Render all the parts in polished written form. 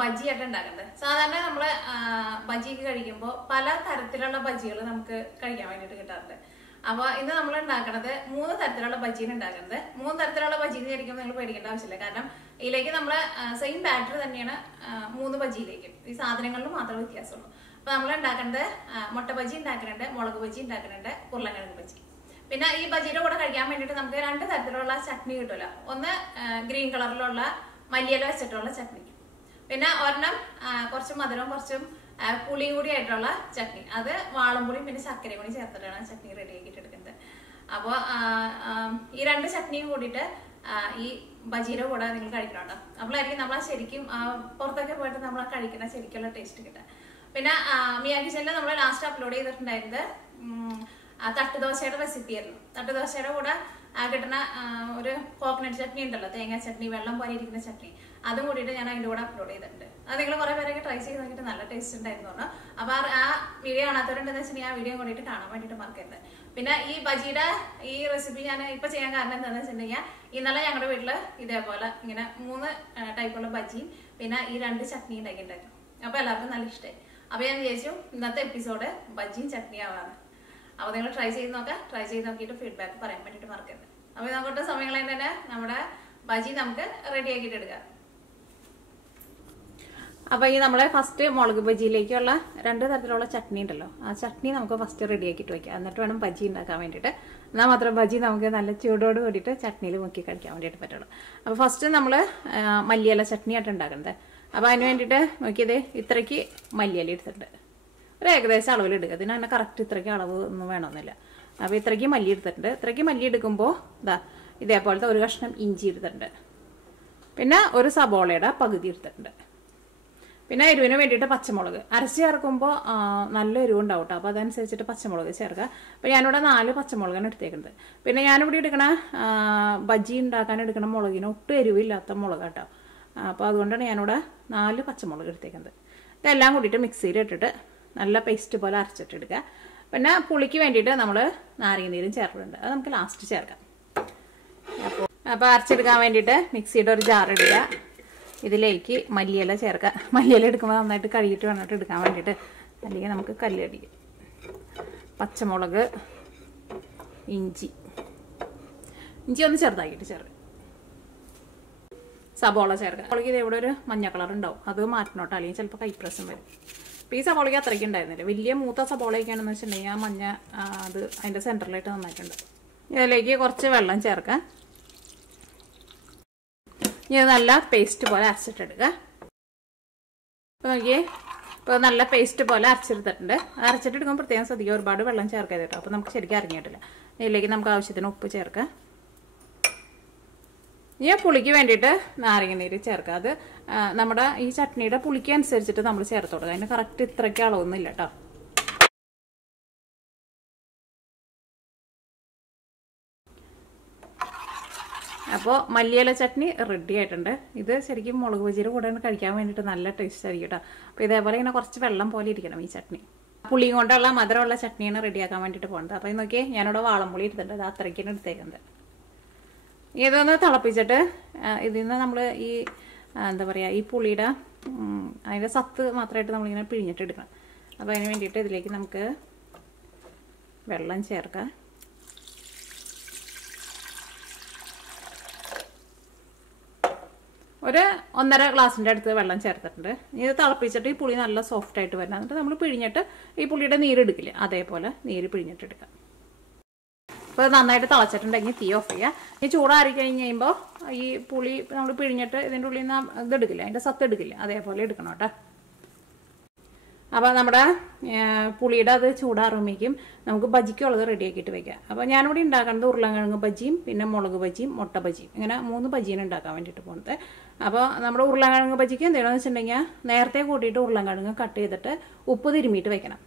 ബജ്ജിയായിട്ട് ഉണ്ടാക്കുന്നത്. സാധാരണ നമ്മള് ബജ്ജിക്ക് കഴിക്കുമ്പോൾ പല തരത്തിലുള്ള ബജ്ജികൾ നമുക്ക് കഴിക്കാൻ വേണ്ടിയിട്ട് കിട്ടാറുണ്ട്. അപ്പോൾ ഇന്ന് നമ്മൾ ഉണ്ടാക്കുന്നത് 3 തരത്തിലുള്ള ബജ്ജിയാണ് ഉണ്ടാക്കുന്നത്. 3 തരത്തിലുള്ള ബജ്ജി ആയിരിക്കും നിങ്ങൾ പേടിക്കേണ്ട ആവശ്യമില്ല. കാരണം ഇതിലേക്ക് നമ്മൾ സെയിം ബാറ്റർ തന്നെയാണ് 3 ബജ്ജിയിലേക്കും. ഈ സാധനങ്ങളിൽ മാത്രമേ വ്യത്യാസമുള്ളൂ. അപ്പൊ നമ്മൾ ഉണ്ടാക്കുന്നത് മുട്ട ബജ്ജി ഉണ്ടാക്കുന്നുണ്ട്, മുളക് ബജ്ജി ഉണ്ടാക്കുന്നുണ്ട്, ഉരുളക്കിഴങ്ങ് ബജ്ജി. പിന്നെ ഈ ബജ്ജിയുടെ കൂടെ കഴിക്കാൻ വേണ്ടിയിട്ട് നമുക്ക് 2 തരത്തിലുള്ള ചട്നി കിട്ടുമല്ലോ. ഒന്ന് ഗ്രീൻ കളറിലുള്ള മല്ലിയില വെച്ചിട്ടുള്ള ചട്നി, പിന്നെ ഒരെണ്ണം കുറച്ച് മധുരവും കുറച്ചും പുളിയും കൂടി ആയിട്ടുള്ള ചട്നി. അത് വാളംപുളിയും പിന്നെ ശർക്കരയും കൂടി ചേർത്തിട്ടാണ് ചട്നി റെഡി ആക്കിയിട്ട് എടുക്കുന്നത്. അപ്പോൾ ഈ 2 ചട്നിയും കൂടിയിട്ട് ഈ ബജിയുടെ കൂടെ നിങ്ങൾ കഴിക്കണുണ്ടോ. അപ്പോഴായിരിക്കും നമ്മൾ ശരിക്കും പുറത്തൊക്കെ പോയിട്ട് നമ്മൾ കഴിക്കുന്ന ശരിക്കുള്ള ടേസ്റ്റ് കിട്ടുക. പിന്നെ മിയാ കിച്ചണിൽ നമ്മൾ ലാസ്റ്റ് അപ്ലോഡ് ചെയ്തിട്ടുണ്ടായിരുന്നത് തട്ടുദോശയുടെ റെസിപ്പി ആയിരുന്നു. തട്ടുദോശയുടെ കൂടെ കിട്ടുന്ന ഒരു കോക്കനട്ട് ചട്നി ഉണ്ടല്ലോ, തേങ്ങ ചട്നി, വെള്ളം പോലെ ഇരിക്കുന്ന ചട്നി, അതും കൂടിയിട്ട് ഞാൻ അതിൻ്റെ കൂടെ അപ്ലോഡ് ചെയ്തിട്ടുണ്ട്. അത് നിങ്ങൾ കുറെ പേരൊക്കെ ട്രൈ ചെയ്ത് നോക്കിയിട്ട് നല്ല ടേസ്റ്റ് ഉണ്ടായിരുന്നു പറഞ്ഞു. അപ്പൊ ആ വീഡിയോ കാണാത്തവരുണ്ടെന്ന് വെച്ചിട്ടുണ്ടെങ്കിൽ ആ വീഡിയോ കൂടിയിട്ട് കാണാൻ വേണ്ടിയിട്ട് മറക്കരുത്. പിന്നെ ഈ ബജിയുടെ ഈ റെസിപ്പി ഞാൻ ഇപ്പൊ ചെയ്യാൻ കാരണം എന്താണെന്ന് വെച്ചിട്ടുണ്ടെങ്കിൽ ഇന്നലെ ഞങ്ങളുടെ വീട്ടില് ഇതേപോലെ ഇങ്ങനെ 3 ടൈപ്പുള്ള ബജിയും പിന്നെ ഈ 2 ചട്നി ഉണ്ടാക്കിയിട്ടുണ്ടായിരുന്നു. അപ്പൊ എല്ലാവർക്കും നല്ല ഇഷ്ടമായി. അപ്പൊ ഞാൻ വിചാരിച്ചു ഇന്നത്തെ എപ്പിസോഡ് ബജിയും ചട്നി ആവാണ്. അപ്പൊ നിങ്ങൾ ട്രൈ ചെയ്ത് നോക്കാം. ട്രൈ ചെയ്ത് നോക്കിയിട്ട് ഫീഡ്ബാക്ക് പറയാൻ വേണ്ടിയിട്ട് മറക്കരുത്. അപ്പൊ നമുക്ക് സമയങ്ങളിൽ തന്നെ നമ്മുടെ ബജി നമുക്ക് റെഡി ആക്കിയിട്ട് എടുക്കാം. അപ്പൊ ഈ നമ്മളെ ഫസ്റ്റ് മുളക് ബജിയിലേക്കുള്ള 2 തരത്തിലുള്ള ചട്നി ഉണ്ടല്ലോ, ആ ചട്നി നമുക്ക് ഫസ്റ്റ് റെഡി ആക്കിയിട്ട് വെക്കാം. എന്നിട്ട് വേണം ബജി ഉണ്ടാക്കാൻ വേണ്ടിയിട്ട്. എന്നാൽ മാത്രം ബജി നമുക്ക് നല്ല ചൂടോട് കൂടിയിട്ട് ചട്നിയിൽ മുക്കി കഴിക്കാൻ വേണ്ടിയിട്ട് പറ്റുള്ളൂ. അപ്പൊ ഫസ്റ്റ് നമ്മൾ മല്ലിയില ചട്നി ആയിട്ട് ഉണ്ടാക്കുന്നത്. അപ്പൊ അതിന് വേണ്ടിയിട്ട് നോക്കിയത് ഇത്രയ്ക്ക് മല്ലിയില എടുത്തിട്ടുണ്ട്. ഒരു ഏകദേശം അളവിൽ എടുക്കുക. ഇതിന് തന്നെ കറക്റ്റ് ഇത്രയ്ക്ക് അളവ് ഒന്നും വേണമെന്നില്ല. അപ്പോൾ ഇത്രയ്ക്ക് മല്ലി എടുത്തിട്ടുണ്ട്. ഇത്രയ്ക്ക് മല്ലി എടുക്കുമ്പോൾ ഇതേപോലത്തെ ഒരു കഷ്ണം ഇഞ്ചി എടുത്തിട്ടുണ്ട്. പിന്നെ ഒരു സബോളയുടെ പകുതി എടുത്തിട്ടുണ്ട്. പിന്നെ എരിവിന് വേണ്ടിയിട്ട് പച്ചമുളക് അരച്ച് ചേർക്കുമ്പോൾ നല്ല എരിവ് ഉണ്ടാവും കേട്ടോ. അപ്പോൾ അതനുസരിച്ചിട്ട് പച്ചമുളക് ചേർക്കുക. അപ്പോൾ ഞാനിവിടെ 4 പച്ചമുളകാണ് എടുത്തേക്കുന്നത്. പിന്നെ ഞാനിവിടെ എടുക്കണ ബജ്ജി ഉണ്ടാക്കാൻ എടുക്കണ മുളകിന് ഒട്ടും എരിവില്ലാത്ത മുളക് കേട്ടോ. അപ്പോൾ അതുകൊണ്ടാണ് ഞാനിവിടെ 4 പച്ചമുളക് എടുത്തേക്കുന്നത്. ഇതെല്ലാം കൂടിയിട്ട് മിക്സിയിൽ ഇട്ടിട്ട് നല്ല പേസ്റ്റ് പോലെ അരച്ചിട്ടെടുക്കുക. പിന്നെ പുളിക്ക് വേണ്ടിയിട്ട് നമ്മൾ നാരങ്ങനീരും ചേർക്കുന്നുണ്ട്. അത് നമുക്ക് ലാസ്റ്റ് ചേർക്കാം. അപ്പോൾ അരച്ചെടുക്കാൻ വേണ്ടിയിട്ട് മിക്സിയുടെ ഒരു ജാർ എടുക്കുക. ഇതിലേക്ക് മല്ലിയില ചേർക്കുക. മല്ലിയില എടുക്കുമ്പോൾ നന്നായിട്ട് കഴുകിയിട്ട് വേണ്ടിയിട്ട് എടുക്കാൻ വേണ്ടിയിട്ട്, അല്ലെങ്കിൽ നമുക്ക് കല്ലടിക്കും. പച്ചമുളക്, ഇഞ്ചി ഒന്ന് ചെറുതാക്കിയിട്ട് ചേർക്കുക. സബോള ചേർക്കുക. സബോളയ്ക്ക് ഇത് ഇവിടെ ഒരു മഞ്ഞ കളർ ഉണ്ടാവും, അത് മാറ്റണോട്ടോ, അല്ലെങ്കിൽ ചിലപ്പോൾ കൈപ്രസം വരും. അപ്പോൾ ഈ സബോളയ്ക്ക് അത്രയ്ക്ക് ഉണ്ടായിരുന്നില്ല. വലിയ മൂത്ത സബോളയൊക്കെയാണെന്ന് വെച്ചിട്ടുണ്ടെങ്കിൽ ആ മഞ്ഞ അത് അതിൻ്റെ സെൻറ്ററിലായിട്ട് നന്നായിട്ടുണ്ട്. ഇതിലേക്ക് കുറച്ച് വെള്ളം ചേർക്കുക. ഇനി നല്ല പേസ്റ്റ് പോലെ അരച്ചിട്ടെടുക്കുക. അപ്പോൾ നോക്കിയേ, ഇപ്പോൾ നല്ല പേസ്റ്റ് പോലെ അരച്ചെടുത്തിട്ടുണ്ട്. അരച്ചിട്ടെടുക്കുമ്പോൾ പ്രത്യേകം ശ്രദ്ധിക്കുക, ഒരുപാട് വെള്ളം ചേർക്കരുത് കേട്ടോ. അപ്പോൾ നമുക്ക് ശരിക്കും അരങ്ങിയിട്ടില്ല. ഇതിലേക്ക് നമുക്ക് ആവശ്യത്തിന് ഉപ്പ് ചേർക്കുക. ഇനി പുളിക്ക് വേണ്ടിയിട്ട് നാരങ്ങനീര് ചേർക്കുക. അത് നമ്മുടെ ഈ ചട്നിയുടെ പുളിക്ക് അനുസരിച്ചിട്ട് നമ്മൾ ചേർത്ത് കൊടുക്കുക. അതിന് കറക്റ്റ് ഇത്രയ്ക്ക് അളവൊന്നുമില്ല കേട്ടോ. അപ്പോൾ മല്ലിയില ചട്നി റെഡി ആയിട്ടുണ്ട്. ഇത് ശരിക്കും മുളക് ബജിയുടെ കൂടെ കഴിക്കാൻ വേണ്ടിയിട്ട് നല്ല ടേസ്റ്റ് ആയിരിക്കും കേട്ടോ. അപ്പോൾ ഇതേപോലെ ഇങ്ങനെ കുറച്ച് വെള്ളം പോലെ ഇരിക്കണം ഈ ചട്നി. പുളിയും കൊണ്ടുള്ള മധുരമുള്ള ചട്നിയാണ് റെഡിയാക്കാൻ വേണ്ടിയിട്ട് പോകുന്നത്. അപ്പോൾ നോക്കിയേ, ഞാനിവിടെ വാളംപുളി എടുത്തിട്ടുണ്ട്. അത് അത്രയ്ക്കാണ് എടുത്തേക്കുന്നത്. ഇതൊന്ന് തിളപ്പിച്ചിട്ട് ഇതിൽ നിന്ന് നമ്മൾ ഈ എന്താ പറയുക, ഈ പുളിയുടെ അതിൻ്റെ സത്ത് മാത്രമായിട്ട് നമ്മളിങ്ങനെ പിഴിഞ്ഞിട്ട് എടുക്കണം. അപ്പോൾ അതിന് വേണ്ടിയിട്ട് ഇതിലേക്ക് നമുക്ക് വെള്ളം ചേർക്കാം. ഒരു 1.5 ഗ്ലാസിൻ്റെ അടുത്ത് വെള്ളം ചേർത്തിട്ടുണ്ട്. ഇത് തിളപ്പിച്ചിട്ട് ഈ പുളി നല്ല സോഫ്റ്റ് ആയിട്ട് വരണം. എന്നിട്ട് നമ്മൾ പിഴിഞ്ഞിട്ട് ഈ പുളിയുടെ നീരെടുക്കില്ല, അതേപോലെ നീര് പിഴിഞ്ഞിട്ട് എടുക്കാം. അപ്പോൾ നന്നായിട്ട് തിളച്ചിട്ടുണ്ടെങ്കിൽ തീ ഓഫ് ചെയ്യുക. ഈ ചൂടാറി കഴിഞ്ഞ് കഴിയുമ്പോൾ ഈ പുളി നമ്മൾ പിഴിഞ്ഞിട്ട് ഇതിൻ്റെ ഉള്ളിൽ നിന്ന് ഇതെടുക്കില്ല, അതിൻ്റെ സത്ത് എടുക്കില്ല, അതേപോലെ എടുക്കണം കേട്ടോ. അപ്പോൾ നമ്മുടെ പുളിയുടെ അത് ചൂടാറുമ്പോഴേക്കും നമുക്ക് ബജിക്കുള്ളത് റെഡിയാക്കിയിട്ട് വെക്കാം. അപ്പോൾ ഞാനിവിടെ ഉണ്ടാക്കുന്നത് ഉരുളക്കിഴങ്ങ് ബജിയും പിന്നെ മുളക് ബജിയും മുട്ട ബജിയും, ഇങ്ങനെ 3 ബജിയാണ് ഉണ്ടാക്കാൻ വേണ്ടിയിട്ട് പോകുന്നത്. അപ്പോൾ നമ്മുടെ ഉരുളക്കിഴങ്ങ് ബജിക്ക് എന്താണെന്ന് വെച്ചിട്ടുണ്ടെങ്കിൽ നേരത്തെ കൂട്ടിയിട്ട് ഉരുളക്കിഴങ്ങ് കട്ട് ചെയ്തിട്ട് ഉപ്പ് തിരുമ്മിയിട്ട് വെക്കണം.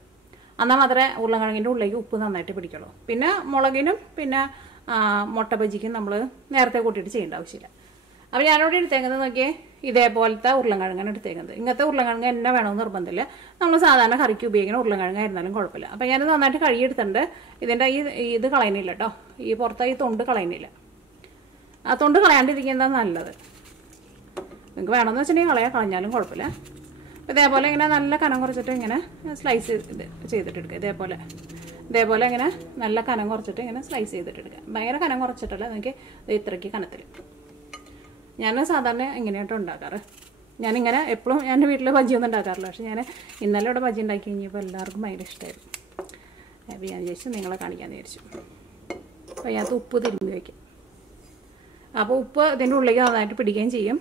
എന്നാൽ മാത്രമേ ഉരുളക്കിഴങ്ങിൻ്റെ ഉള്ളിലേക്ക് ഉപ്പ് നന്നായിട്ട് പിടിക്കുള്ളൂ. പിന്നെ മുളകിനും പിന്നെ മുട്ട ബജിക്കും നമ്മൾ നേരത്തെ കൂട്ടിയിട്ട് ചെയ്യേണ്ട ആവശ്യമില്ല. അപ്പോൾ ഞാനിവിടെ എടുത്തേക്കുന്നത് നോക്കിയേ, ഇതേപോലത്തെ ഉരുളക്കിഴങ്ങാണ് എടുത്തേക്കുന്നത്. ഇങ്ങനത്തെ ഉരുളക്കിഴങ്ങ് എന്നെ വേണമെന്ന് നിർബന്ധമില്ല. നമ്മൾ സാധാരണ കറിക്ക് ഉപയോഗിക്കുന്ന ഉരുളക്കിഴങ്ങായിരുന്നാലും കുഴപ്പമില്ല. അപ്പോൾ ഞാനത് നന്നായിട്ട് കഴുകിയെടുത്തിട്ടുണ്ട്. ഇതിൻ്റെ ഇത് കളയുന്നില്ല കേട്ടോ, ഈ പുറത്തെ ഈ തൊണ്ട് കളയുന്നില്ല. ആ തൊണ്ട് കളയാണ്ടിരിക്കുന്നത് നല്ലത്. നിങ്ങൾക്ക് വേണമെന്ന് വെച്ചിട്ടുണ്ടെങ്കിൽ കളഞ്ഞാലും കുഴപ്പമില്ല. ഇതേപോലെ ഇങ്ങനെ നല്ല കനം കുറച്ചിട്ട് ഇങ്ങനെ സ്ലൈസ് ചെയ്തിട്ടെടുക്കുക. ഇതേപോലെ ഇങ്ങനെ നല്ല കനം കുറച്ചിട്ട് ഇങ്ങനെ സ്ലൈസ് ചെയ്തിട്ടെടുക്കുക. ഭയങ്കര കനം കുറച്ചിട്ടല്ല, നിങ്ങൾക്ക് ഇത്രയ്ക്ക് കനത്തിൽ. ഞാൻ സാധാരണ ഇങ്ങനെയായിട്ട് ഉണ്ടാക്കാറ്. ഞാനിങ്ങനെ എപ്പോഴും എൻ്റെ വീട്ടിൽ ബജ്ജിയൊന്നും ഉണ്ടാക്കാറില്ല. പക്ഷേ ഞാൻ ഇന്നലെ ഇവിടെ ബജ്ജി ഉണ്ടാക്കി കഴിഞ്ഞപ്പോൾ എല്ലാവർക്കും ഭയങ്കര ഇഷ്ടമായിരുന്നു. അപ്പോൾ ഞാൻ വിചാരിച്ചു നിങ്ങളെ കാണിക്കാമെന്ന് വിചാരിച്ചു. അപ്പോൾ അതിനകത്ത് ഉപ്പ് തിരുമ്പി വയ്ക്കും. അപ്പോൾ ഉപ്പ് ഇതിൻ്റെ ഉള്ളിലേക്ക് നന്നായിട്ട് പിടിക്കുകയും ചെയ്യും.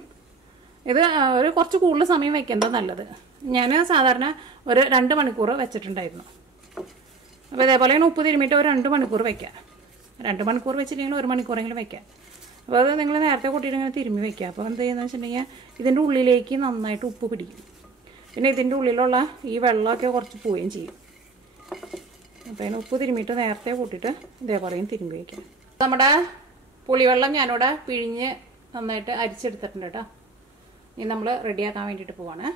ഇത് ഒരു കുറച്ച് കൂടുതൽ സമയം വയ്ക്കുന്നത് നല്ലത്. ഞാൻ സാധാരണ ഒരു 2 മണിക്കൂർ വെച്ചിട്ടുണ്ടായിരുന്നു. അപ്പോൾ ഇതേപോലെ ഉപ്പ് തിരുമ്മിയിട്ട് ഒരു 2 മണിക്കൂർ വയ്ക്കുക. 2 മണിക്കൂർ വെച്ചിട്ടുണ്ടെങ്കിൽ 1 മണിക്കൂറെങ്കിലും വയ്ക്കുക. അപ്പോൾ അത് നിങ്ങൾ നേരത്തെ കൂട്ടിയിട്ട് ഇങ്ങനെ തിരുമ്മി വയ്ക്കുക. അപ്പോൾ എന്ത് ചെയ്യുന്നത് വെച്ചിട്ടുണ്ടെങ്കിൽ ഇതിൻ്റെ ഉള്ളിലേക്ക് നന്നായിട്ട് ഉപ്പ് പിടിക്കും. പിന്നെ ഇതിൻ്റെ ഉള്ളിലുള്ള ഈ വെള്ളമൊക്കെ കുറച്ച് പോവുകയും ചെയ്യും. അപ്പോൾ അതിന് ഉപ്പ് തിരുമ്മിയിട്ട് നേരത്തെ കൂട്ടിയിട്ട് ഇതേപോലെയും തിരുമ്പി വയ്ക്കുക. നമ്മുടെ പുളിവെള്ളം ഞാനിവിടെ പിഴിഞ്ഞ് നന്നായിട്ട് അരിച്ചെടുത്തിട്ടുണ്ട് കേട്ടോ. ഇനി നമ്മൾ റെഡിയാക്കാൻ വേണ്ടിയിട്ട് പോവാണ്.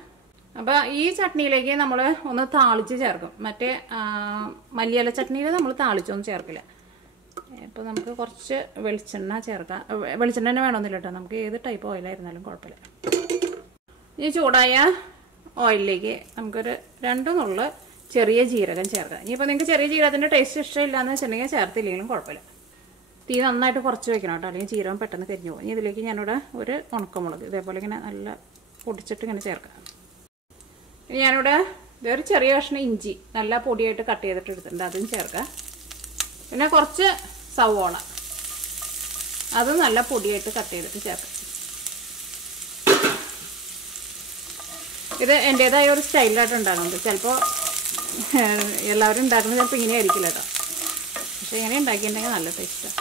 അപ്പോൾ ഈ ചട്നിയിലേക്ക് നമ്മൾ ഒന്ന് താളിച്ച് ചേർക്കും. മറ്റേ മല്ലിയില ചട്നിയിൽ നമ്മൾ താളിച്ചൊന്നും ചേർക്കില്ല. ഇപ്പോൾ നമുക്ക് കുറച്ച് വെളിച്ചെണ്ണ ചേർക്കാം. വെളിച്ചെണ്ണ തന്നെ വേണമെന്നില്ല കേട്ടോ, നമുക്ക് ഏത് ടൈപ്പ് ഓയിലായിരുന്നാലും കുഴപ്പമില്ല. ഈ ചൂടായ ഓയിലിലേക്ക് നമുക്കൊരു 2 നുള്ള് ചെറിയ ജീരകം ചേർക്കാം. ഇനിയിപ്പോൾ നിങ്ങൾക്ക് ചെറിയ ജീരകത്തിൻ്റെ ടേസ്റ്റ് ഇഷ്ടമില്ലാന്ന് വെച്ചിട്ടുണ്ടെങ്കിൽ ചേർത്തില്ലെങ്കിലും കുഴപ്പമില്ല. തീ നന്നായിട്ട് കുറച്ച് വെക്കണം കേട്ടോ, അല്ലെങ്കിൽ ജീരകം പെട്ടെന്ന് കരിഞ്ഞു പോകും. ഇതിലേക്ക് ഞാനിവിടെ ഒരു ഉണക്കമുളക് ഇതേപോലെ ഇങ്ങനെ നല്ല പൊടിച്ചിട്ട് ഇങ്ങനെ ചേർക്കാം. ഇനി ഞാനിവിടെ ഇതൊരു ചെറിയ കഷ്ണം ഇഞ്ചി നല്ല പൊടിയായിട്ട് കട്ട് ചെയ്തിട്ട് എടുത്തിട്ടുണ്ട്, അതും ചേർക്കാം. പിന്നെ കുറച്ച് സവോള അതും നല്ല പൊടിയായിട്ട് കട്ട് ചെയ്തിട്ട് ചേർക്കാം. ഇത് എൻ്റേതായ ഒരു സ്റ്റൈലായിട്ട് ഉണ്ടാകുന്നുണ്ട്. ചിലപ്പോൾ എല്ലാവരും ഉണ്ടാക്കുന്നത് ചിലപ്പോൾ ഇങ്ങനെ ആയിരിക്കില്ല കേട്ടോ, പക്ഷേ ഇങ്ങനെ ഉണ്ടാക്കിയിട്ടുണ്ടെങ്കിൽ നല്ല ടേസ്റ്റാണ്.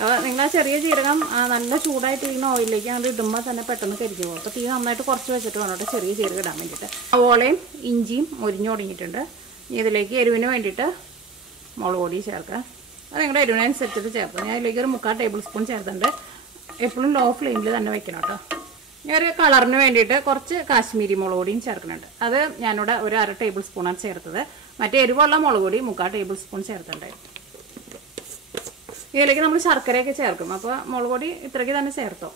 അപ്പോൾ നിങ്ങൾ ആ ചെറിയ ജീരകം നല്ല ചൂടായിട്ടിരിക്കുന്ന ഓയിലിലേക്ക് അങ്ങോട്ട് ഇടുമ്പോൾ തന്നെ പെട്ടെന്ന് കരിഞ്ഞു പോകും. അപ്പോൾ തീ നന്നായിട്ട് കുറച്ച് വെച്ചിട്ട് വേണോട്ട് ചെറിയ ജീരകം ഇടാൻ വേണ്ടിയിട്ട്. സവോളയും ഇഞ്ചിയും മുരിഞ്ഞു തുടങ്ങിയിട്ടുണ്ട്. ഇതിലേക്ക് എരിവിന് വേണ്ടിയിട്ട് മുളക് പൊടി ചേർക്കുക. അത് നിങ്ങളുടെ എരിവിനനുസരിച്ചിട്ട് ചേർക്കുക. ഞാൻ ഇതിലേക്ക് ഒരു 3/4 ടേബിൾ സ്പൂൺ ചേർത്തിട്ടുണ്ട്. എപ്പോഴും ലോ ഫ്ലെയിമിൽ തന്നെ വെക്കണം കേട്ടോ. ഞാൻ ഒരു കളറിന് വേണ്ടിയിട്ട് കുറച്ച് കാശ്മീരി മുളക് പൊടിയും ചേർക്കുന്നുണ്ട്. അത് ഞാനിവിടെ ഒരു 1/2 ടേബിൾ സ്പൂണാണ് ചേർത്തത്. മറ്റേ എരിവുള്ള മുളക് പൊടി 3/4 ടേബിൾ സ്പൂൺ ചേർത്തിട്ടുണ്ട്. ഇതിലേക്ക് നമ്മൾ ശർക്കരയൊക്കെ ചേർക്കും. അപ്പോൾ മുളക് പൊടി ഇത്രയ്ക്ക് തന്നെ ചേർത്തോ.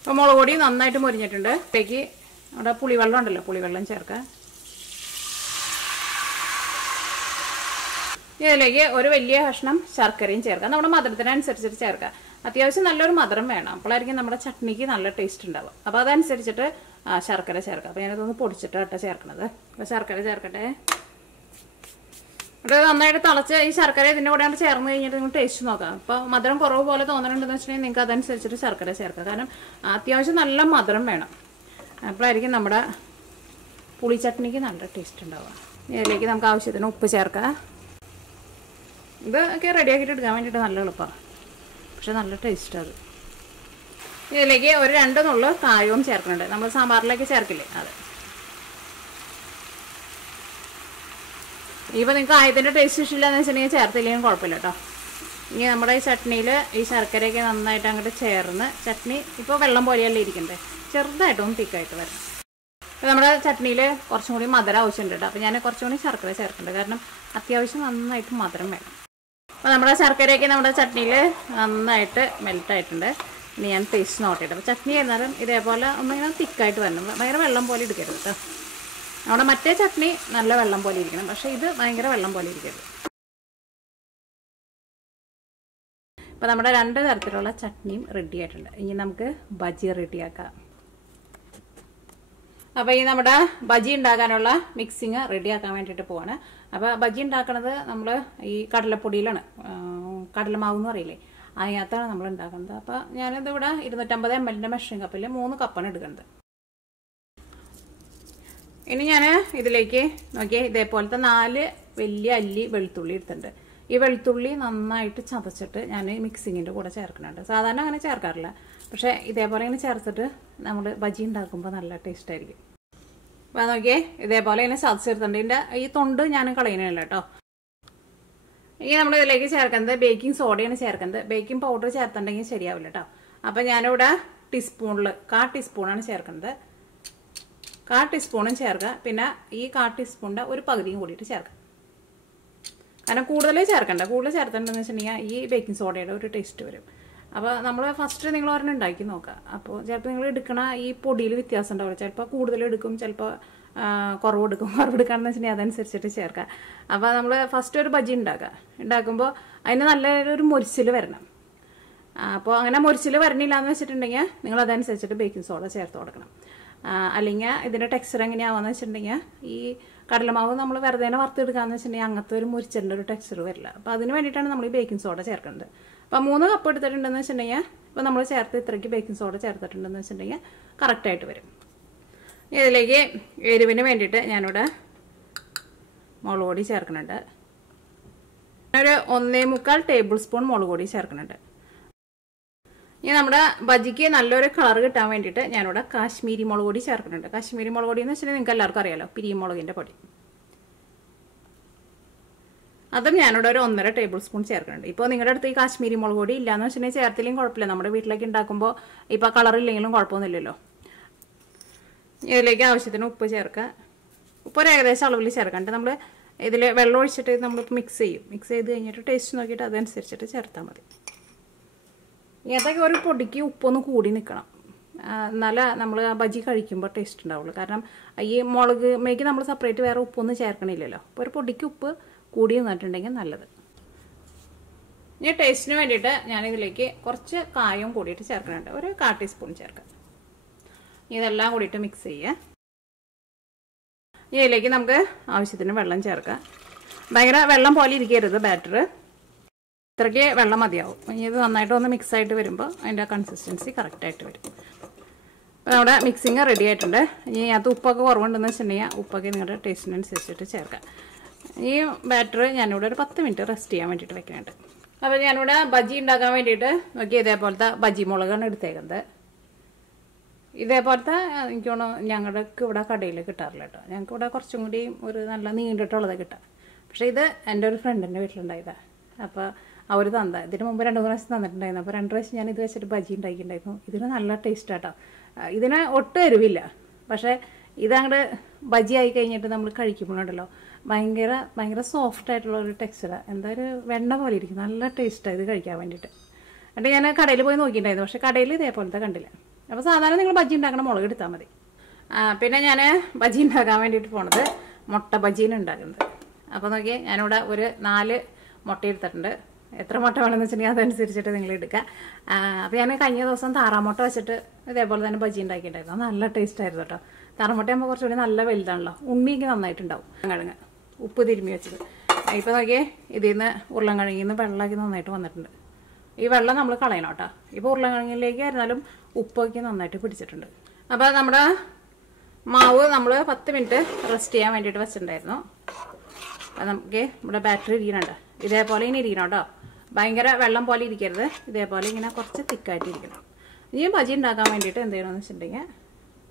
അപ്പോൾ മുളക് പൊടി നന്നായിട്ട് മുരിഞ്ഞിട്ടുണ്ട്. ഇതിലേക്ക് നമ്മുടെ പുളിവെള്ളം ഉണ്ടല്ലോ, പുളിവെള്ളം ചേർക്കുക. ഇതിലേക്ക് ഒരു വലിയ കഷ്ണം ശർക്കരയും ചേർക്കുക. നമ്മുടെ മധുരത്തിനനുസരിച്ചിട്ട് ചേർക്കുക. അത്യാവശ്യം നല്ലൊരു മധുരം വേണം, അപ്പോഴായിരിക്കും നമ്മുടെ ചട്നിക്ക് നല്ല ടേസ്റ്റ് ഉണ്ടാവുക. അപ്പോൾ അതനുസരിച്ചിട്ട് ശർക്കര ചേർക്കുക. അപ്പോൾ ഞാനതൊന്ന് പൊടിച്ചിട്ടാണ് ചേർക്കണത്. അപ്പോൾ ശർക്കര ചേർക്കട്ടെ. അത് നന്നായിട്ട് തിളച്ച് ഈ ശർക്കര ഇതിൻ്റെ കൂടെയാണ് ചേർന്ന് കഴിഞ്ഞിട്ട് നിങ്ങൾ ടേസ്റ്റ് നോക്കാം. അപ്പോൾ മധുരം കുറവ് പോലെ തോന്നുന്നുണ്ടെന്ന് വെച്ചിട്ടുണ്ടെങ്കിൽ നിങ്ങൾക്ക് അതനുസരിച്ചിട്ട് ശർക്കര ചേർക്കുക. കാരണം അത്യാവശ്യം നല്ല മധുരം വേണം, അപ്പോഴായിരിക്കും നമ്മുടെ പുളി ചട്നിക്ക് നല്ല ടേസ്റ്റ് ഉണ്ടാവുക. ഇതിലേക്ക് നമുക്ക് ആവശ്യത്തിന് ഉപ്പ് ചേർക്കുക. ഇതൊക്കെ റെഡിയാക്കിയിട്ട് എടുക്കാൻ വേണ്ടിയിട്ട് നല്ല എളുപ്പമാണ്, പക്ഷെ നല്ല ടേസ്റ്റ് അത്. ഇതിലേക്ക് ഒരു 2 നുള്ള് കായവും ചേർക്കുന്നുണ്ട്. നമ്മൾ സാമ്പാറിലേക്ക് ചേർക്കില്ലേ അത്. ഇപ്പോൾ നിങ്ങൾക്ക് കായത്തിൻ്റെ ടേസ്റ്റ് ഇഷ്ടമില്ലാന്ന് വെച്ചിട്ടുണ്ടെങ്കിൽ ചേർത്തില്ലെങ്കിൽ കുഴപ്പമില്ല കേട്ടോ. ഇനി നമ്മുടെ ഈ ചട്നിയിൽ ഈ ശർക്കരയൊക്കെ നന്നായിട്ട് അങ്ങോട്ട് ചേർന്ന് ചട്നി ഇപ്പോൾ വെള്ളം പോലെയല്ലേ ഇരിക്കണ്ടേ, ചെറുതായിട്ടൊന്ന് തിക്കായിട്ട് വരണം. അപ്പോൾ നമ്മുടെ ചട്നിയിൽ കുറച്ചും കൂടി മധുരം ആവശ്യമുണ്ട് കേട്ടോ. അപ്പോൾ ഞാൻ കുറച്ചും കൂടി ശർക്കര ചേർക്കുന്നുണ്ട്, കാരണം അത്യാവശ്യം നന്നായിട്ട് മധുരം വേണം. അപ്പോൾ നമ്മുടെ ശർക്കരയൊക്കെ നമ്മുടെ ചട്നിയിൽ നന്നായിട്ട് മെൽറ്റായിട്ടുണ്ട്. ഇനി ഞാൻ ടേസ്റ്റ് നോട്ടിയിട്ട്. അപ്പോൾ ചട്നി എന്നാലും ഇതേപോലെ ഒന്നിങ്ങനെ തിക്കായിട്ട് വരണം, ഭയങ്കര വെള്ളം പോലെ ഇരിക്കരുത് കേട്ടോ. നമ്മുടെ മറ്റേ ചട്നി നല്ല വെള്ളം പോലെ ഇരിക്കണം, പക്ഷേ ഇത് ഭയങ്കര വെള്ളം പോലെ ഇരിക്കരുത്. അപ്പോൾ നമ്മുടെ 2 തരത്തിലുള്ള ചട്നിയും റെഡി ആയിട്ടുണ്ട്. ഇനി നമുക്ക് ബജി റെഡിയാക്കാം. അപ്പോൾ ഈ നമ്മുടെ ബജി ഉണ്ടാക്കാനുള്ള മിക്സിങ് റെഡിയാക്കാൻ വേണ്ടിയിട്ട് പോവാണ്. അപ്പോൾ ബജി ഉണ്ടാക്കുന്നത് നമ്മൾ ഈ കടലപ്പൊടിയിലാണ്, കടലമാവ് എന്ന് പറയില്ലേ, അതിനകത്താണ് നമ്മൾ ഉണ്ടാക്കുന്നത്. അപ്പോൾ ഞാനിതിവിടെ 250 ml മെഷറിംഗ് കപ്പിൽ 3 കപ്പാണ് എടുക്കുന്നത്. ഇനി ഞാൻ ഇതിലേക്ക് നോക്കിയാൽ ഇതേപോലത്തെ 4 വലിയ അല്ലി വെളുത്തുള്ളി എടുത്തിട്ടുണ്ട്. ഈ വെളുത്തുള്ളി നന്നായിട്ട് ചതച്ചിട്ട് ഞാൻ മിക്സിങ്ങിൻ്റെ കൂടെ ചേർക്കുന്നുണ്ട്. സാധാരണ അങ്ങനെ ചേർക്കാറില്ല, പക്ഷേ ഇതേപോലെ ഇങ്ങനെ ചേർത്തിട്ട് നമ്മൾ ബജി ഉണ്ടാക്കുമ്പോൾ നല്ല ടേസ്റ്റ് ആയിരിക്കും. അപ്പോൾ നോക്കിയേ ഇതേപോലെ ഇങ്ങനെ ചതച്ചെടുത്തിട്ടുണ്ട്. ഇതിൻ്റെ ഈ തൊണ്ട് ഞാൻ കളയുന്നില്ല കേട്ടോ. ഇനി നമ്മൾ ഇതിലേക്ക് ചേർക്കുന്നത് ബേക്കിംഗ് സോഡയാണ് ചേർക്കുന്നത്. ബേക്കിംഗ് പൗഡർ ചേർത്തിട്ടുണ്ടെങ്കിൽ ശരിയാവില്ല കേട്ടോ. അപ്പോൾ ഞാനിവിടെ ടീസ്പൂണിൽ 1/4 ടീസ്പൂണാണ് ചേർക്കുന്നത്. 1/4 ടീസ്പൂണും ചേർക്കുക. പിന്നെ ഈ 1/4 ടീസ്പൂണിൻ്റെ ഒരു പകുതിയും കൂടിയിട്ട് ചേർക്കുക. കാരണം കൂടുതൽ ചേർക്കണ്ട, കൂടുതൽ ചേർത്തിട്ടുണ്ടെന്ന് വെച്ചിട്ടുണ്ടെങ്കിൽ ഈ ബേക്കിംഗ് സോഡയുടെ ഒരു ടേസ്റ്റ് വരും. അപ്പോൾ നമ്മൾ ഫസ്റ്റ് നിങ്ങൾ ഒരെണ്ണം ഉണ്ടാക്കി നോക്കുക. അപ്പോൾ ചിലപ്പോൾ നിങ്ങൾ എടുക്കണ ഈ പൊടിയിൽ വ്യത്യാസം ഉണ്ടാവില്ല. ചിലപ്പോൾ കൂടുതൽ എടുക്കും, ചിലപ്പോൾ കുറവെടുക്കും. കുറവെടുക്കുകയാണെന്ന് വെച്ചിട്ടുണ്ടെങ്കിൽ അതനുസരിച്ചിട്ട് ചേർക്കുക. അപ്പോൾ നമ്മൾ ഫസ്റ്റ് ഒരു ബജി ഉണ്ടാക്കുമ്പോൾ അതിന് നല്ലൊരു മൊരിച്ചിൽ വരണം. അപ്പോൾ അങ്ങനെ മൊരിച്ചിൽ വരണില്ല എന്ന് വെച്ചിട്ടുണ്ടെങ്കിൽ നിങ്ങൾ അതനുസരിച്ചിട്ട് ബേക്കിംഗ് സോഡ ചേർത്ത് കൊടുക്കണം. അല്ലെങ്കിൽ ഇതിൻ്റെ ടെക്സ്ചർ എങ്ങനെയാവുമെന്ന് വെച്ചിട്ടുണ്ടെങ്കിൽ ഈ കടലമാവ് നമ്മൾ വെറുതെ വറുത്തെടുക്കാമെന്ന് വെച്ചിട്ടുണ്ടെങ്കിൽ അങ്ങനത്തെ ഒരു മുരിച്ചലിൻ്റെ ഒരു ടെക്സ്ചർ വരില്ല. അപ്പോൾ അതിന് വേണ്ടിയിട്ടാണ് നമ്മൾ ഈ ബേക്കിംഗ് സോഡ ചേർക്കുന്നത്. അപ്പോൾ 3 കപ്പ് എടുത്തിട്ടുണ്ടെന്ന് വെച്ചിട്ടുണ്ടെങ്കിൽ ഇപ്പോൾ നമ്മൾ ചേർത്ത് ഇത്രയ്ക്ക് ബേക്കിംഗ് സോഡ ചേർത്തിട്ടുണ്ടെന്ന് വെച്ചിട്ടുണ്ടെങ്കിൽ കറക്റ്റായിട്ട് വരും. ഇതിലേക്ക് എരിവിന് വേണ്ടിയിട്ട് ഞാനിവിടെ മുളക് പൊടി ചേർക്കുന്നുണ്ട്. ഒരു 1.25 ടേബിൾ സ്പൂൺ മുളക് പൊടി ചേർക്കുന്നുണ്ട്. ഇനി നമ്മുടെ ബജിക്ക് നല്ലൊരു കളർ കിട്ടാൻ വേണ്ടിയിട്ട് ഞാനിവിടെ കാശ്മീരി മുളക് പൊടി ചേർക്കുന്നുണ്ട്. കാശ്മീരി മുളക് പൊടി എന്ന് വെച്ചിട്ടുണ്ടെങ്കിൽ നിങ്ങൾക്ക് എല്ലാവർക്കും അറിയാലോ, പിരിമുളകിൻ്റെ പൊടി. അതും ഞാനിവിടെ ഒരു 1.5 ടേബിൾ സ്പൂൺ ചേർക്കുന്നുണ്ട്. ഇപ്പോൾ നിങ്ങളുടെ അടുത്ത് ഈ കാശ്മീരി മുളക് പൊടി ഇല്ലയെന്ന് വെച്ചിട്ടുണ്ടെങ്കിൽ ചേർത്തില്ലെങ്കിൽ കുഴപ്പമില്ല. നമ്മുടെ വീട്ടിലേക്ക് ഉണ്ടാക്കുമ്പോൾ ഇപ്പോൾ കളറില്ലെങ്കിലും കുഴപ്പമൊന്നുമില്ലല്ലോ. ഇതിലേക്ക് ആവശ്യത്തിന് ഉപ്പ് ചേർക്കുക. ഉപ്പ് ഒരു ഏകദേശം അളവിൽ ചേർക്കാണ്ട് നമ്മൾ ഇതിൽ വെള്ളം ഒഴിച്ചിട്ട് നമ്മളിപ്പോൾ മിക്സ് ചെയ്യും. മിക്സ് ചെയ്ത് കഴിഞ്ഞിട്ട് ടേസ്റ്റ് നോക്കിയിട്ട് അതനുസരിച്ചിട്ട് ചേർത്താൽ മതി. ഇങ്ങനത്തെ ഒരു പൊടിക്ക് ഉപ്പൊന്ന് കൂടി നിൽക്കണം, എന്നാലേ നമ്മൾ ആ ബജി കഴിക്കുമ്പോൾ ടേസ്റ്റ് ഉണ്ടാവുള്ളൂ. കാരണം ഈ മുളക് മേക്ക് നമ്മൾ സെപ്പറേറ്റ് വേറെ ഉപ്പൊന്നും ചേർക്കണില്ലല്ലോ. അപ്പോൾ ഒരു പൊടിക്ക് ഉപ്പ് കൂടി നിന്നിട്ടുണ്ടെങ്കിൽ നല്ലത്. ഇനി ടേസ്റ്റിന് വേണ്ടിയിട്ട് ഞാനിതിലേക്ക് കുറച്ച് കായം കൂടിയിട്ട് ചേർക്കുന്നുണ്ട്. ഒരു 1/4 ടീസ്പൂൺ ചേർക്കാം. ഇതെല്ലാം കൂടിയിട്ട് മിക്സ് ചെയ്യുക. ഇതിലേക്ക് നമുക്ക് ആവശ്യത്തിന് വെള്ളം ചേർക്കാം. ഭയങ്കര വെള്ളം പോലെ ഇരിക്കരുത് ബാറ്റർ, ഇത്രയ്ക്ക് വെള്ളം മതിയാവും. ഇത് നന്നായിട്ട് ഒന്ന് മിക്സായിട്ട് വരുമ്പോൾ അതിൻ്റെ കൺസിസ്റ്റൻസി കറക്റ്റായിട്ട് വരും. അപ്പോൾ നമ്മുടെ മിക്സിങ് റെഡി ആയിട്ടുണ്ട്. ഇനി അത് ഉപ്പൊക്കെ കുറവുണ്ടെന്ന് വെച്ചിട്ടുണ്ടെങ്കിൽ ഉപ്പൊക്കെ നിങ്ങളുടെ ടേസ്റ്റിനനുസരിച്ചിട്ട് ചേർക്കാം. ഈ ബാറ്റർ ഞാനിവിടെ ഒരു 10 മിനിറ്റ് റെസ്റ്റ് ചെയ്യാൻ വേണ്ടിയിട്ട് വെക്കുന്നുണ്ട്. അപ്പോൾ ഞാനിവിടെ ബജി ഉണ്ടാക്കാൻ വേണ്ടിയിട്ട് നോക്കി ഇതേപോലത്തെ ബജി മുളകാണ് എടുത്തേക്കുന്നത്. ഇതേപോലത്തെ എനിക്ക് തോന്നുന്നു ഞങ്ങൾക്ക് ഇവിടെ കടയിൽ കിട്ടാറില്ല കേട്ടോ. ഞങ്ങൾക്ക് ഇവിടെ കുറച്ചും കൂടി ഒരു നല്ല നീണ്ടിട്ടുള്ളത് കിട്ടാം. പക്ഷേ ഇത് എൻ്റെ ഒരു ഫ്രണ്ടിൻ്റെ വീട്ടിലുണ്ടായതാണ്. അപ്പോൾ അവർ തന്ന ഇതിന് മുമ്പ് 2 പ്രാവശ്യം തന്നിട്ടുണ്ടായിരുന്നു. അപ്പോൾ 2 പ്രാവശ്യം ഞാൻ ഇത് വെച്ചിട്ട് ബജി ഉണ്ടാക്കിയിട്ടുണ്ടായിരുന്നു. ഇതിന് നല്ല ടേസ്റ്റ് കേട്ടോ. ഇതിന് ഒട്ടും എരിവില്ല. പക്ഷേ ഇതങ്ങോട്ട് ബജി ആയി കഴിഞ്ഞിട്ട് നമ്മൾ കഴിക്കുമ്പോഴുണ്ടല്ലോ ഭയങ്കര സോഫ്റ്റ് ആയിട്ടുള്ള ഒരു ടെക്സ്ചറാണ്. എന്താ ഒരു വെണ്ണ പോലെ ഇരിക്കും. നല്ല ടേസ്റ്റാണ് ഇത് കഴിക്കാൻ വേണ്ടിയിട്ട്. എന്നിട്ട് ഞാൻ കടയിൽ പോയി നോക്കിയിട്ടുണ്ടായിരുന്നു. പക്ഷേ കടയിൽ ഇതേപോലത്തെ കണ്ടില്ല. അപ്പോൾ സാധാരണ നിങ്ങൾ ബജി ഉണ്ടാക്കണ മുളക് എടുത്താൽ മതി. പിന്നെ ഞാൻ ബജി ഉണ്ടാക്കാൻ വേണ്ടിയിട്ട് പോണത് മുട്ട ബജീന് ഉണ്ടാക്കുന്നത്. അപ്പോൾ നോക്കിയാൽ ഞാനിവിടെ ഒരു 4 മുട്ട എടുത്തിട്ടുണ്ട്. എത്ര മുട്ട വേണമെന്ന് വെച്ചിട്ടുണ്ടെങ്കിൽ അതനുസരിച്ചിട്ട് നിങ്ങൾ എടുക്കുക. അപ്പോൾ ഞാൻ കഴിഞ്ഞ ദിവസം താറാമുട്ട വെച്ചിട്ട് ഇതേപോലെ തന്നെ ബജി ഉണ്ടാക്കിയിട്ടുണ്ടായിരുന്നു. നല്ല ടേസ്റ്റ് ആയിരുന്നു കേട്ടോ. താറാമുട്ട ആകുമ്പോൾ കുറച്ചുകൂടി നല്ല വലുതാണല്ലോ. ഉണ്ണിക്ക് നന്നായിട്ടുണ്ടാവും. കിഴങ്ങ് ഉപ്പ് തിരുമ്മി വെച്ചത്. ഇപ്പോൾ നോക്കിയേ ഇതിൽ നിന്ന് ഉരുളൻകിഴങ്ങിൽ നിന്ന് വെള്ളമൊക്കെ നന്നായിട്ട് വന്നിട്ടുണ്ട്. ഈ വെള്ളം നമ്മൾ കളയണം കേട്ടോ. ഇപ്പോൾ ഉരുളൻകിഴങ്ങിലേക്ക് ആയിരുന്നാലും ഉപ്പൊക്കെ നന്നായിട്ട് പിടിച്ചിട്ടുണ്ട്. അപ്പോൾ നമ്മുടെ മാവ് നമ്മൾ 10 മിനിറ്റ് റെസ്റ്റ് ചെയ്യാൻ വേണ്ടിയിട്ട് വെച്ചിട്ടുണ്ടായിരുന്നു. അപ്പോൾ നമുക്ക് ഇവിടെ ബാറ്ററി ഇരിക്കുന്നുണ്ട്. ഇതേപോലെ ഇങ്ങനെ ഇരിക്കണം കേട്ടോ. ഭയങ്കര വെള്ളം പോലെ ഇരിക്കരുത്. ഇതേപോലെ ഇങ്ങനെ കുറച്ച് തിക്കായിട്ട് ഇരിക്കണം. ഇനി ബജി ഉണ്ടാക്കാൻ വേണ്ടിയിട്ട് എന്ത് ചെയ്യണമെന്ന് വെച്ചിട്ടുണ്ടെങ്കിൽ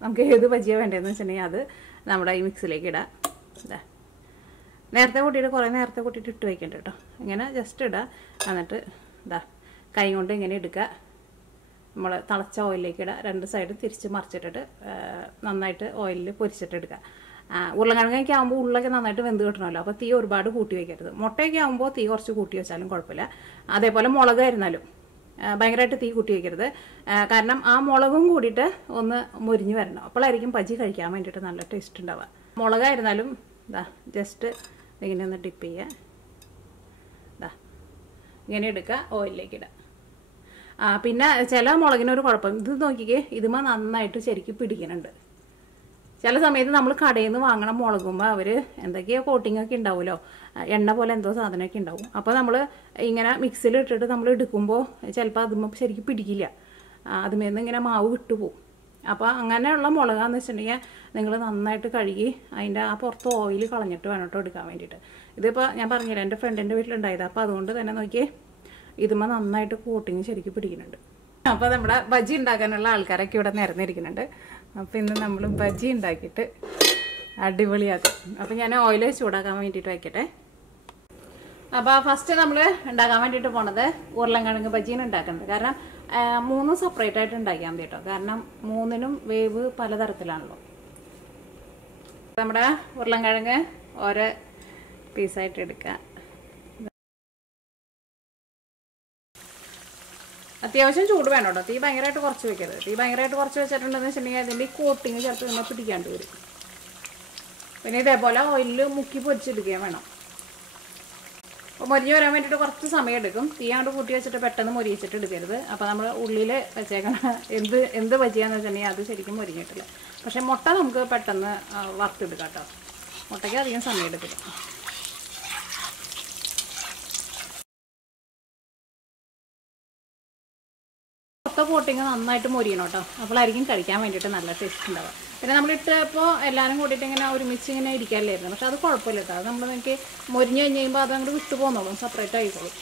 നമുക്ക് ഏത് ബജിയാണ് വേണ്ടതെന്ന് വെച്ചിട്ടുണ്ടെങ്കിൽ അത് നമ്മുടെ ഈ മിക്സിലേക്ക് ഇടാം. ഇതാ നേരത്തെ കൂട്ടിയിട്ട് കുറേ നേരത്തെ കൂട്ടിയിട്ട് ഇട്ട് വയ്ക്കണ്ട കേട്ടോ. ഇങ്ങനെ ജസ്റ്റ് ഇടുക. എന്നിട്ട് ഇതാ കൈ കൊണ്ട് ഇങ്ങനെ എടുക്കുക. നമ്മൾ തിളച്ച ഓയിലിലേക്ക് ഇടുക. 2 സൈഡും തിരിച്ച് മറിച്ചിട്ടിട്ട് നന്നായിട്ട് ഓയിലിൽ പൊരിച്ചിട്ട് എടുക്കുക. ഉരുളക്കിഴങ്ങൊക്കെ ആകുമ്പോൾ ഉള്ളൊക്കെ നന്നായിട്ട് വെന്ത് കിട്ടണമല്ലോ. അപ്പോൾ തീ ഒരുപാട് കൂട്ടി വയ്ക്കരുത്. മുട്ടയൊക്കെ ആകുമ്പോൾ തീ കുറച്ച് കൂട്ടി വെച്ചാലും കുഴപ്പമില്ല. അതേപോലെ മുളകായിരുന്നാലും ഭയങ്കരമായിട്ട് തീ കൂട്ടി വയ്ക്കരുത്. കാരണം ആ മുളകും കൂടിയിട്ട് ഒന്ന് മുരിഞ്ഞ് വരണം. അപ്പോഴായിരിക്കും ബജി കഴിക്കാൻ വേണ്ടിയിട്ട് നല്ല ടേസ്റ്റ് ഉണ്ടാവുക. മുളകായിരുന്നാലും ഇതാ ജസ്റ്റ് ഇങ്ങനെ ഒന്ന് ഡിപ്പ് ചെയ്യുക. ഇതാ ഇങ്ങനെ എടുക്കുക, ഓയിലിലേക്ക് ഇടുക. പിന്നെ ചില മുളകിനൊരു കുഴപ്പം, ഇത് നോക്കിക്കേ, ഇതുമ്മ നന്നായിട്ട് ശരിക്കും പിടിക്കുന്നുണ്ട്. ചില സമയത്ത് നമ്മൾ കടയിൽ നിന്ന് വാങ്ങണം മുളകുമ്പോൾ അവർ എന്തൊക്കെയോ കോട്ടിങ്ങൊക്കെ ഉണ്ടാവുമല്ലോ, എണ്ണ പോലെ എന്തോ സാധനമൊക്കെ ഉണ്ടാവും. അപ്പോൾ നമ്മൾ ഇങ്ങനെ മിക്സിയിൽ ഇട്ടിട്ട് നമ്മൾ എടുക്കുമ്പോൾ ചിലപ്പോൾ അതുമ്പോൾ ശരിക്കും പിടിക്കില്ല. അതുമേന്ന് ഇങ്ങനെ മാവ് വിട്ടുപോകും. അപ്പോൾ അങ്ങനെയുള്ള മുളകാന്ന് വെച്ചിട്ടുണ്ടെങ്കിൽ നിങ്ങൾ നന്നായിട്ട് കഴുകി അതിൻ്റെ ആ പുറത്ത് ഓയിൽ കളഞ്ഞിട്ട് വേണം കേട്ടോ എടുക്കാൻ വേണ്ടിയിട്ട്. ഇതിപ്പോൾ ഞാൻ പറഞ്ഞില്ല, എൻ്റെ ഫ്രണ്ടിൻ്റെ വീട്ടിലുണ്ടായത്. അപ്പോൾ അതുകൊണ്ട് തന്നെ നോക്കിയേ ഇതുമ്പോൾ നന്നായിട്ട് കോട്ടിങ് ശരിക്കും പിടിക്കുന്നുണ്ട്. അപ്പോൾ നമ്മുടെ ബജി ഉണ്ടാക്കാനുള്ള ആൾക്കാരൊക്കെ ഇവിടെ നിരന്നിരിക്കുന്നുണ്ട്. അപ്പോൾ ഇന്ന് നമ്മൾ ബജി ഉണ്ടാക്കിയിട്ട് അടിപൊളിയാക്കും. അപ്പോൾ ഞാൻ ഓയിൽ ചൂടാക്കാൻ വേണ്ടിയിട്ട് വയ്ക്കട്ടെ. അപ്പോൾ ഫസ്റ്റ് നമ്മൾ ഉണ്ടാക്കാൻ വേണ്ടിയിട്ട് പോണത് ഉരുളൻകിഴങ്ങ് ബജിയാണ് ഉണ്ടാക്കുന്നത്. കാരണം 3 സെപ്പറേറ്റ് ആയിട്ട് ഉണ്ടാക്കിയാൽ മതി കേട്ടോ. കാരണം 3നും വേവ് പലതരത്തിലാണല്ലോ. നമ്മുടെ ഉരുളൻകിഴങ്ങ് ഓരോ പീസായിട്ട് എടുക്കുക. അത്യാവശ്യം ചൂട് വേണം കേട്ടോ. തീ ഭയങ്കരമായിട്ട് കുറച്ച് വെക്കരുത്. തീ ഭയങ്കരമായിട്ട് കുറച്ച് വെച്ചിട്ടുണ്ടെന്ന് വെച്ചിട്ടുണ്ടെങ്കിൽ അതിൻ്റെ ഈ കോട്ടിങ് ചിലപ്പോൾ നമ്മൾ പിടിക്കാണ്ട് വരും. പിന്നെ ഇതേപോലെ ഓയിലിൽ മുക്കി പൊരിച്ചെടുക്കുകയും വേണം. അപ്പോൾ മൊരിഞ്ഞ് വരാൻ വേണ്ടിയിട്ട് കുറച്ച് സമയം എടുക്കും. തീ അങ്ങോട്ട് കൂട്ടി വെച്ചിട്ട് പെട്ടെന്ന് മൊരിയിച്ചിട്ട് എടുക്കരുത്. അപ്പോൾ നമ്മൾ ഉള്ളിൽ വെച്ചേക്കണ എന്ത് ബജിയാന്ന് വെച്ചിട്ടുണ്ടെങ്കിൽ അത് ശരിക്കും മൊരിഞ്ഞിട്ടില്ല. പക്ഷേ മുട്ട നമുക്ക് പെട്ടെന്ന് വറുത്തെടുക്കാം കേട്ടോ. മുട്ടയ്ക്ക് അധികം സമയം എടുക്കില്ല. പുറത്തെ കോട്ടിങ് നന്നായിട്ട് മൊരിയണം കേട്ടോ. അപ്പോഴായിരിക്കും കഴിക്കാൻ വേണ്ടിയിട്ട് നല്ല ടേസ്റ്റ് ഉണ്ടാവുക. പിന്നെ നമ്മളിട്ടപ്പോൾ എല്ലാവരും കൂടിയിട്ട് ഇങ്ങനെ ഒരുമിച്ച് ഇങ്ങനെ ഇരിക്കാനില്ലായിരുന്നു. പക്ഷെ അത് കുഴപ്പമില്ല കേട്ടോ. അത് നമ്മൾ എനിക്ക് മൊരിഞ്ഞ് കഴിഞ്ഞ് കഴിയുമ്പോൾ അത് അങ്ങോട്ട് വിട്ടു പോകുന്നോളും, സെപ്പറേറ്റ് ആയിക്കോളും.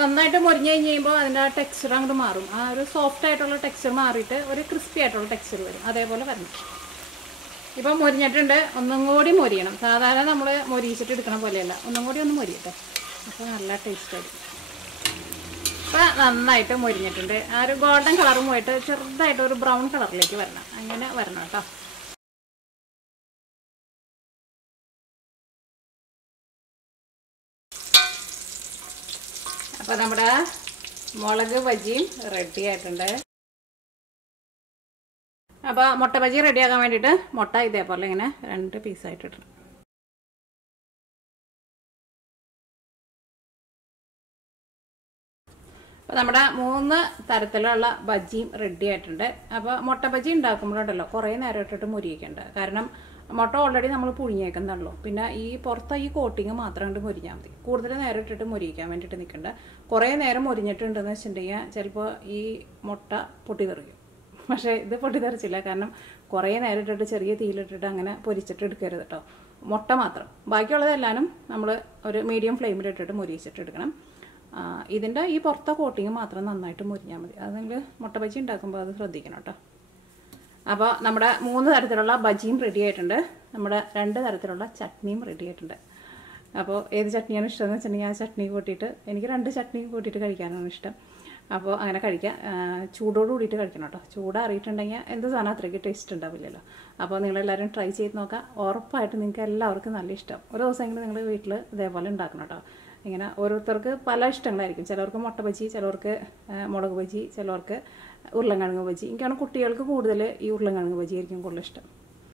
നന്നായിട്ട് മൊരിഞ്ഞ് കഴിഞ്ഞ് കഴിയുമ്പോൾ അതിൻ്റെ ആ ടെക്സ്ചർ അങ്ങോട്ട് മാറും. ആ ഒരു സോഫ്റ്റ് ആയിട്ടുള്ള ടെക്സ്ചർ മാറിയിട്ട് ഒരു ക്രിസ്പി ആയിട്ടുള്ള ടെക്സ്ചർ വരും. അതേപോലെ വരണം. ഇപ്പം മൊരിഞ്ഞിട്ടുണ്ട്. ഒന്നും കൂടി മൊരിയണം. സാധാരണ നമ്മൾ മൊരിയിച്ചിട്ട് എടുക്കണ പോലെയല്ല. ഒന്നും കൂടി ഒന്ന് മൊരിയട്ടെ. അപ്പോൾ നല്ല ടേസ്റ്റ് ആയിരിക്കും. ഇപ്പോൾ നന്നായിട്ട് മൊരിഞ്ഞിട്ടുണ്ട്. ആ ഒരു ഗോൾഡൻ കളറും പോയിട്ട് ചെറുതായിട്ട് ഒരു ബ്രൗൺ കളറിലേക്ക് വരണം. അങ്ങനെ വരണം കേട്ടോ. അപ്പോൾ നമ്മുടെ മുളക് ബജിയും റെഡി ആയിട്ടുണ്ട്. അപ്പോൾ മുട്ട ബജി റെഡിയാക്കാൻ വേണ്ടിയിട്ട് മുട്ട ഇതേപോലെ ഇങ്ങനെ 2 പീസായിട്ടിട്ടുണ്ട്. അപ്പോൾ നമ്മുടെ 3 തരത്തിലുള്ള ബജിയും റെഡി ആയിട്ടുണ്ട്. അപ്പോൾ മുട്ട ബജി ഉണ്ടാക്കുമ്പോഴുണ്ടല്ലോ കുറേ നേരം ഇട്ടിട്ട് മുരിയിക്കേണ്ട. കാരണം മുട്ട ഓൾറെഡി നമ്മൾ പുഴുങ്ങിയേക്കുന്നതാണല്ലോ. പിന്നെ ഈ പുറത്ത് ഈ കോട്ടിങ് മാത്രം കൊണ്ട് മുരിഞ്ഞാൽ മതി. കൂടുതൽ നേരം ഇട്ടിട്ട് മുരിയിക്കാൻ വേണ്ടിയിട്ട് നിൽക്കണ്ട. കുറേ നേരം മുരിഞ്ഞിട്ടുണ്ടെന്ന് വെച്ചിട്ടുണ്ടെങ്കിൽ ചിലപ്പോൾ ഈ മുട്ട പൊട്ടിത്തെറിക്കും. പക്ഷേ ഇത് പൊട്ടിത്തെറിച്ചില്ല. കാരണം കുറേ നേരം ഇട്ടിട്ട് ചെറിയ തീയിലിട്ടിട്ട് അങ്ങനെ പൊരിച്ചിട്ട് എടുക്കരുത് കേട്ടോ. മുട്ട മാത്രം. ബാക്കിയുള്ളതെല്ലാനും നമ്മൾ ഒരു മീഡിയം ഫ്ലെയിമിലിട്ടിട്ട് മുരിയിച്ചിട്ട് എടുക്കണം. ഇതിൻ്റെ ഈ പുറത്തെ കോട്ടിങ് മാത്രം നന്നായിട്ട് മുരിഞ്ഞാൽ മതി. അത് നിങ്ങൾ മുട്ട ബജി ഉണ്ടാക്കുമ്പോൾ അത് ശ്രദ്ധിക്കണം കേട്ടോ. അപ്പോൾ നമ്മുടെ 3 തരത്തിലുള്ള ബജിയും റെഡി ആയിട്ടുണ്ട്. നമ്മുടെ 2 തരത്തിലുള്ള ചട്നിയും റെഡി ആയിട്ടുണ്ട്. അപ്പോൾ ഏത് ചട്നിയാണ് ഇഷ്ടമെന്ന് വെച്ചിട്ടുണ്ടെങ്കിൽ ആ ചട്നി കൂട്ടിയിട്ട്, എനിക്ക് 2 ചട്നി കൂട്ടിയിട്ട് കഴിക്കാനാണ് ഇഷ്ടം. അപ്പോൾ അങ്ങനെ കഴിക്കാം. ചൂടോട് കൂടിയിട്ട് കഴിക്കണം കേട്ടോ. ചൂടാറിയിട്ടുണ്ടെങ്കിൽ എന്ത് സാധനം അത്രയ്ക്ക് ടേസ്റ്റ് ഉണ്ടാവില്ലല്ലോ. അപ്പോൾ നിങ്ങളെല്ലാവരും ട്രൈ ചെയ്ത് നോക്കാം. ഉറപ്പായിട്ട് നിങ്ങൾക്ക് എല്ലാവർക്കും നല്ല ഇഷ്ടം. ഒരു ദിവസമെങ്കിലും നിങ്ങൾ വീട്ടിൽ ഇതേപോലെ ഉണ്ടാക്കണം കേട്ടോ. ഇങ്ങനെ ഓരോരുത്തർക്ക് പല ഇഷ്ടങ്ങളായിരിക്കും. ചിലർക്ക് മുട്ട ബജി, ചിലർക്ക് മുളക് ബജി, ചിലർക്ക് ഉരുളൻകിഴങ്ങ് ബജി. എനിക്കാണ് കുട്ടികൾക്ക് കൂടുതൽ ഈ ഉരുളൻകിഴങ്ങ് ബജി ആയിരിക്കും കൂടുതൽ ഇഷ്ടം.